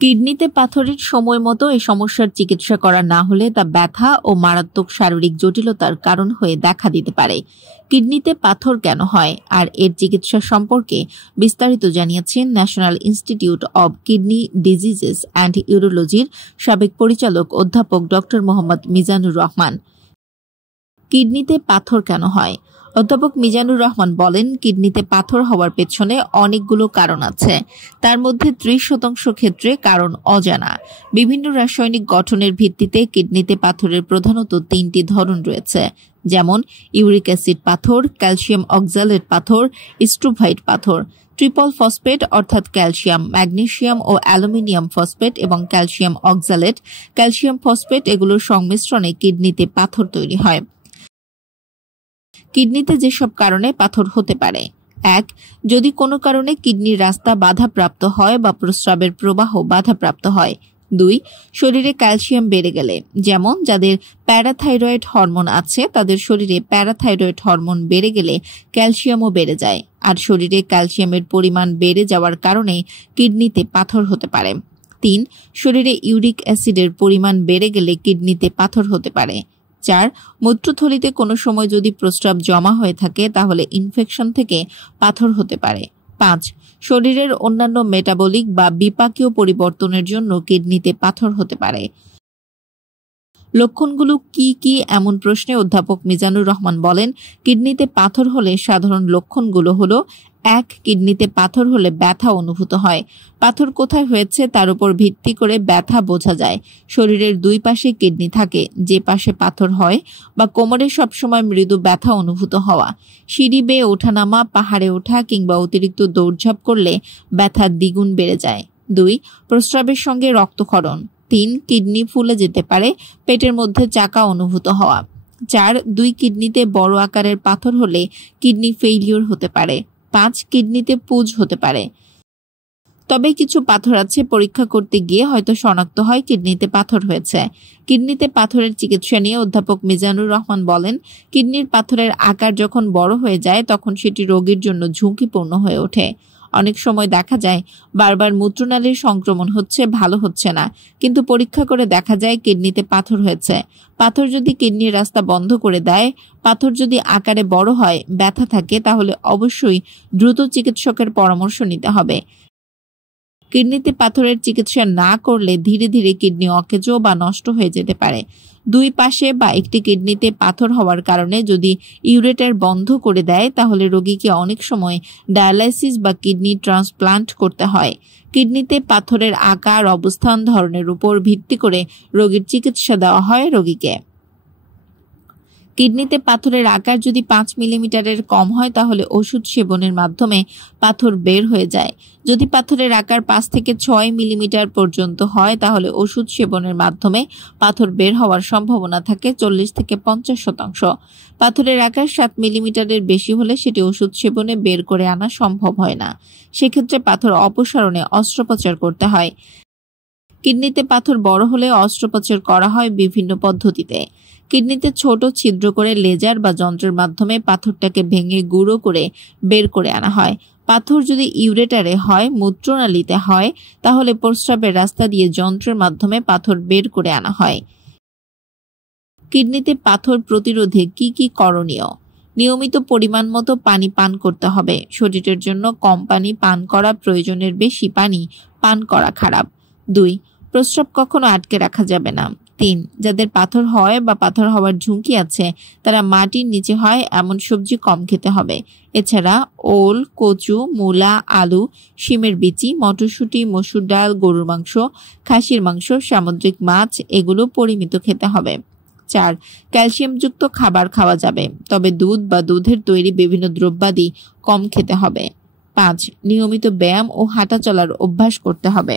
কিডনিতে পাথরের সময় মতো এই সমস্যার চিকিৎসা করা না হলে তা ব্যথা ও মারাত্মক শারীরিক জটিলতার কারণ হয়ে দেখা দিতে পারে। কিডনিতে পাথর কেন হয় আর এর চিকিৎসা সম্পর্কে বিস্তারিত জানিয়েছেন national institute of kidney diseases and ইউরোলজির সাবেক পরিচালক অধ্যাপক ডক্টর মোহাম্মদ মিজানুর রহমান। কিডনিতে পাথর কেন হয়? অধ্যাপক মিজানুর রহমান বলেন, কিডনিতে পাথর হওয়ার পেছনে অনেকগুলো কারণ আছে। তার মধ্যে ৩০% ক্ষেত্রে কারণ অজানা। বিভিন্ন রাসায়নিক গঠনের ভিত্তিতে কিডনিতে পাথরের প্রধানত ৩টি ধরন রয়েছে, যেমন ইউরিক অ্যাসিড পাথর, ক্যালসিয়াম অক্সালেট পাথর, স্ট্রোভাইট পাথর, ট্রিপল ফসফেট অর্থাৎ ক্যালসিয়াম, ম্যাগনেসিয়াম ও অ্যালুমিনিয়াম ফসফেট এবং ক্যালসিয়াম অক্সালেট, ক্যালসিয়াম ফসফেট এগুলোর সংমিশ্রণে কিডনিতে পাথর তৈরি হয়। কিডনিতে যেসব কারণে পাথর হতে পারে: ১. যদি কোনো কারণে কিডনির রাস্তা বাধাপ্রাপ্ত হয় বা প্রস্রাবের প্রবাহ বাধাপ্রাপ্ত হয়। ২. শরীরে ক্যালসিয়াম বেড়ে গেলে, যেমন যাদের প্যারাথাইরয়েড হরমোন আছে তাদের শরীরে প্যারাথাইরয়েড হরমোন বেড়ে গেলে ক্যালসিয়ামও বেড়ে যায়, আর শরীরে ক্যালসিয়ামের পরিমাণ বেড়ে যাওয়ার কারণে কিডনিতে পাথর হতে পারে। ৩. শরীরে ইউরিক অ্যাসিডের পরিমাণ বেড়ে গেলে কিডনিতে পাথর হতে পারে। ৪. মূত্রথলিতে কোনো সময় যদি প্রস্রাব জমা হয়ে থাকে তাহলে ইনফেকশন থেকে পাথর হতে পারে। ৫. শরীরের অন্যান্য মেটাবলিক বা বিপাকীয় পরিবর্তনের জন্য কিডনিতে পাথর হতে পারে। লক্ষণগুলো কি কি এমন প্রশ্নে অধ্যাপক মিজানুর রহমান বলেন, কিডনিতে পাথর হলে সাধারণ লক্ষণগুলো হলো: ১. কিডনিতে পাথর হলে ব্যথা অনুভূত হয়। পাথর কোথায় হয়েছে তার উপর ভিত্তি করে ব্যথা বোঝা যায়। শরীরের দুই পাশে কিডনি থাকে, যে পাশে পাথর হয়, বা কোমরে সবসময় মৃদু ব্যথা অনুভূত হওয়া। সিঁড়ি বেয়ে ওঠানামা, পাহাড়ে ওঠা কিংবা অতিরিক্ত দৌড়ঝাঁপ করলে ব্যথা দ্বিগুণ বেড়ে যায়। ২. প্রস্রাবের সঙ্গে রক্তক্ষরণ। ৩. কিডনি ফুলে যেতে পারে, পেটের মধ্যে চাকা অনুভূত হওয়া। ৪. ২ কিডনিতে বড় আকারের পাথর হলে কিডনি ফেইলিওর হতে পারে। ৫. কিডনিতে পুজ হতে পারে। তবে কিছু পাথর আছে পরীক্ষা করতে গিয়ে হয়তো শনাক্ত হয় কিডনিতে পাথর হয়েছে। কিডনিতে পাথরের চিকিৎসা নিয়ে অধ্যাপক মিজানুর রহমান বলেন, কিডনির পাথরের আকার যখন বড় হয়ে যায় তখন সেটি রোগীর জন্য ঝুঁকিপূর্ণ হয়ে ওঠে। অনেক সময় দেখা যায় বারবার মূত্রনালীর সংক্রমণ হচ্ছে, ভালো হচ্ছে না, কিন্তু পরীক্ষা করে দেখা যায় কিডনিতে পাথর হয়েছে। পাথর যদি কিডনির রাস্তা বন্ধ করে দেয়, পাথর যদি আকারে বড় হয়, ব্যথা থাকে, তাহলে অবশ্যই দ্রুত চিকিৎসকের পরামর্শ নিতে হবে। কিডনিতে পাথরের চিকিৎসা না করলে ধীরে ধীরে কিডনি অকেজো বা নষ্ট হয়ে যেতে পারে। দুই পাশে বা একটি কিডনিতে পাথর হওয়ার কারণে যদি ইউরেটার বন্ধ করে দেয় তাহলে রোগীকে অনেক সময় ডায়ালাইসিস বা কিডনি ট্রান্সপ্লান্ট করতে হয়। কিডনিতে পাথরের আকার, অবস্থান, ধরনের উপর ভিত্তি করে রোগীর চিকিৎসা দেওয়া হয় রোগীকে। কিডনিতে পাথরের আকার যদি 5 মিলিমিটারের কম হয় তাহলে ওষুধ সেবনের মাধ্যমে পাথর বের হয়ে যায়। যদি পাথরের আকার 5 থেকে 6 মিলিমিটার পর্যন্ত হয় তাহলে ওষুধ সেবনের মাধ্যমে পাথর বের হওয়ার সম্ভাবনা থাকে 40 থেকে 50%। পাথরের আকার 7 মিলিমিটারের বেশি হলে সেটি ওষুধ সেবনে বের করে আনা সম্ভব হয় না। সেক্ষেত্রে পাথর অপসারণে অস্ত্রোপচার করতে হয়। কিডনিতে পাথর বড় হলে অস্ত্রোপচার করা হয় বিভিন্ন পদ্ধতিতে। কিডনিতে ছোট ছিদ্র করে লেজার বা যন্ত্রের মাধ্যমে পাথরটাকে ভেঙে গুঁড়ো করে বের করে আনা হয়। পাথর যদি ইউরেটারে হয়, মূত্রনালীতে হয়, তাহলে প্রস্রাবের রাস্তা দিয়ে যন্ত্রের মাধ্যমে পাথর বের করে আনা হয়। কিডনিতে পাথর প্রতিরোধে কি কি করণীয়? নিয়মিত পরিমাণ মতো পানি পান করতে হবে। শরীরের জন্য কম পানি পান করা, প্রয়োজনের বেশি পানি পান করা খারাপ। ২. প্রস্রাব কখনো আটকে রাখা যাবে না। ৩. যাদের পাথর হয় বা পাথর হওয়ার ঝুঁকি আছে তারা মাটির নিচে হয় এমন সবজি কম খেতে হবে। এছাড়া ওল, কচু, মূলা, আলু, শিমের বিচি, মটরশুঁটি, মসুর ডাল, গরুর মাংস, খাসির মাংস, সামুদ্রিক মাছ এগুলো পরিমিত খেতে হবে। ৪. ক্যালসিয়ামযুক্ত খাবার খাওয়া যাবে, তবে দুধ বা দুধের তৈরি বিভিন্ন দ্রব্যাদি কম খেতে হবে। ৫. নিয়মিত ব্যায়াম ও হাঁটা চলার অভ্যাস করতে হবে।